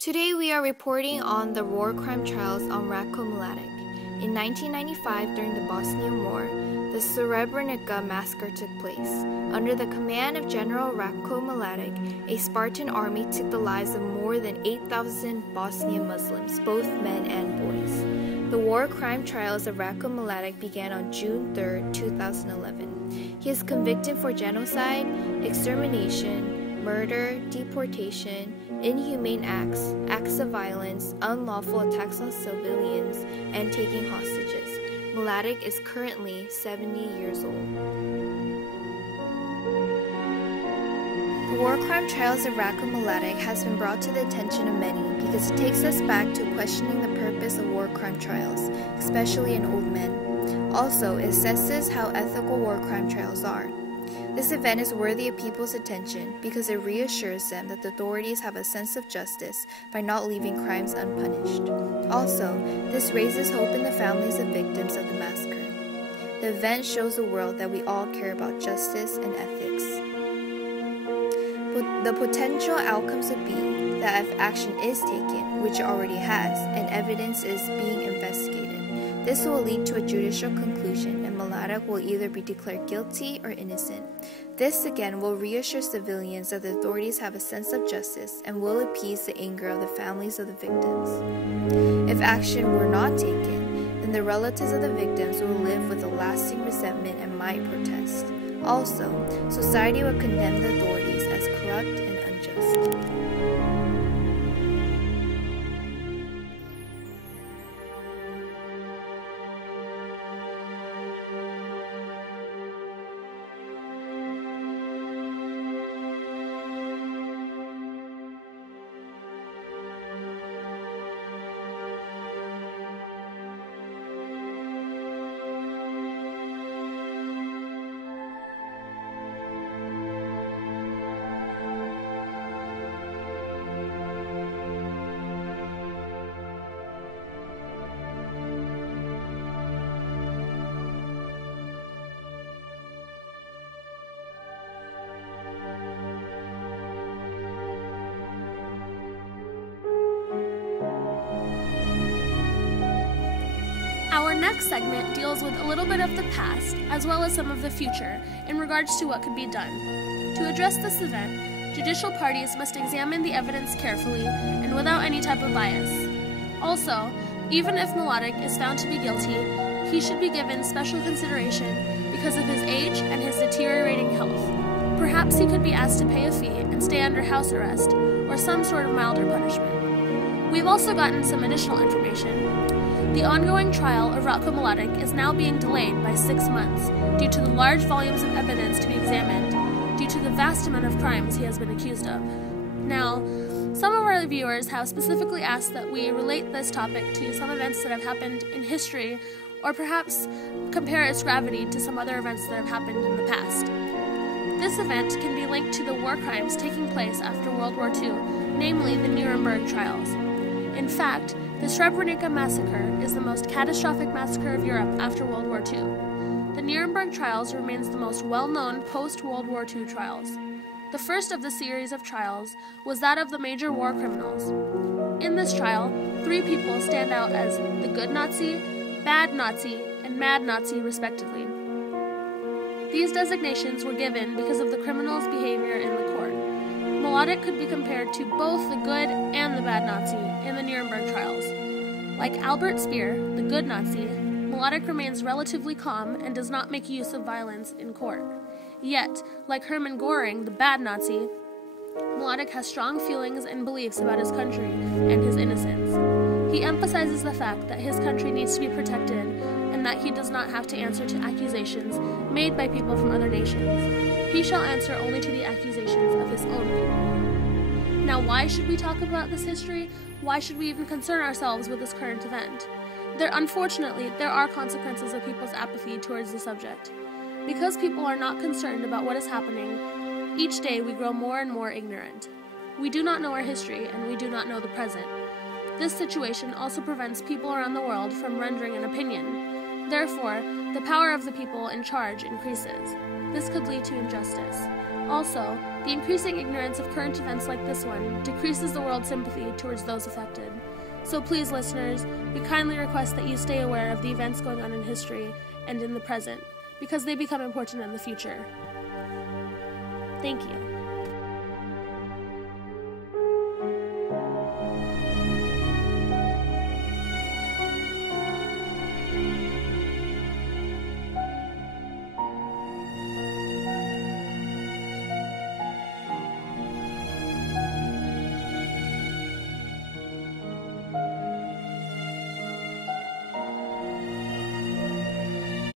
Today we are reporting on the war crime trials on Ratko Mladic. In 1995, during the Bosnian War, the Srebrenica massacre took place. Under the command of General Ratko Mladic, a Spartan army took the lives of more than 8,000 Bosnian Muslims, both men and boys. The war crime trials of Ratko Mladic began on June 3, 2011. He is convicted for genocide, extermination, murder, deportation, inhumane acts of violence, unlawful attacks on civilians, and taking hostages. Mladic is currently 70 years old. The war crime trials of Ratko Mladic has been brought to the attention of many because it takes us back to questioning the purpose of war crime trials, especially in old men. Also, it assesses how ethical war crime trials are. This event is worthy of people's attention because it reassures them that the authorities have a sense of justice by not leaving crimes unpunished. Also, this raises hope in the families of victims of the massacre. The event shows the world that we all care about justice and ethics. The potential outcomes would be that if action is taken, which it already has, and evidence is being investigated, this will lead to a judicial conclusion and Mladic will either be declared guilty or innocent. This again will reassure civilians that the authorities have a sense of justice and will appease the anger of the families of the victims. If action were not taken, then the relatives of the victims will live with a lasting resentment and might protest. Also, society will condemn the authorities as corrupt and unjust. Our next segment deals with a little bit of the past, as well as some of the future, in regards to what could be done. To address this event, judicial parties must examine the evidence carefully and without any type of bias. Also, even if Mladic is found to be guilty, he should be given special consideration because of his age and his deteriorating health. Perhaps he could be asked to pay a fee and stay under house arrest, or some sort of milder punishment. We've also gotten some additional information. The ongoing trial of Ratko Mladic is now being delayed by 6 months due to the large volumes of evidence to be examined, due to the vast amount of crimes he has been accused of. Now, some of our viewers have specifically asked that we relate this topic to some events that have happened in history, or perhaps compare its gravity to some other events that have happened in the past. This event can be linked to the war crimes taking place after World War II, namely the Nuremberg trials. In fact, the Srebrenica massacre is the most catastrophic massacre of Europe after World War II. The Nuremberg trials remains the most well-known post-World War II trials. The first of the series of trials was that of the major war criminals. In this trial, 3 people stand out as the good Nazi, bad Nazi, and mad Nazi respectively. These designations were given because of the criminals' behavior in the court. Mladic could be compared to both the good and the bad Nazi in the Nuremberg trials. Like Albert Speer, the good Nazi, Mladic remains relatively calm and does not make use of violence in court. Yet, like Hermann Göring, the bad Nazi, Mladic has strong feelings and beliefs about his country and his innocence. He emphasizes the fact that his country needs to be protected and that he does not have to answer to accusations made by people from other nations. He shall answer only to the accusations of his own people. Now, why should we talk about this history? Why should we even concern ourselves with this current event? Unfortunately, there are consequences of people's apathy towards the subject. Because people are not concerned about what is happening, each day we grow more and more ignorant. We do not know our history, and we do not know the present. This situation also prevents people around the world from rendering an opinion. Therefore, the power of the people in charge increases. This could lead to injustice. Also, the increasing ignorance of current events like this one decreases the world's sympathy towards those affected. So please, listeners, we kindly request that you stay aware of the events going on in history and in the present, because they become important in the future. Thank you.